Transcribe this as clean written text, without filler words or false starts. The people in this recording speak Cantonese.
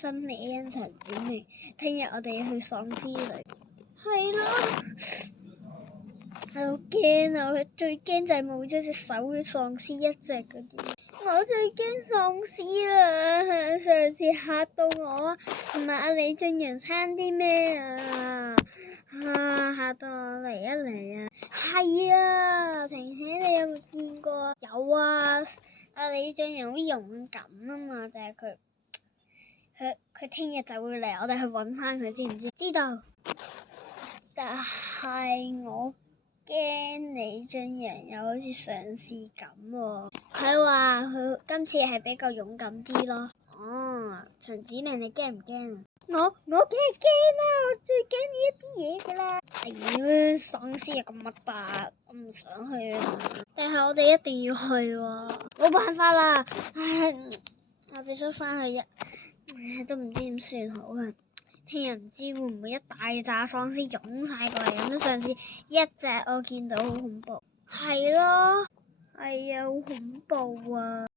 森美恩陳子明，聽日我哋要去喪屍隊。係咯，好驚啊！我最驚就係冇咗隻手嘅喪屍一隻嗰啲。我最驚喪屍啦！上次嚇到我啊，同埋阿李俊陽差啲咩啊！嚇到我嚟一嚟啊！係啊，晴晴你有冇見過啊？有啊，阿李俊陽好勇敢啊嘛，就係佢聽日就會嚟，我哋去揾翻佢，知唔知？知道。但係我驚李俊陽又好似上次咁喎。佢話佢今次係比較勇敢啲咯。哦，陳子明你驚唔驚啊？我梗係驚啦，我最驚呢一啲嘢噶啦。哎呀，喪屍又咁核突，我唔想去啊。但係我哋一定要去喎，冇辦法啦。唉，我哋想翻去都唔知點算好啊。聽日唔知會唔會一大紮喪屍湧晒過嚟，咁上次一隻我見到好恐怖。係咯，係啊，好恐怖啊。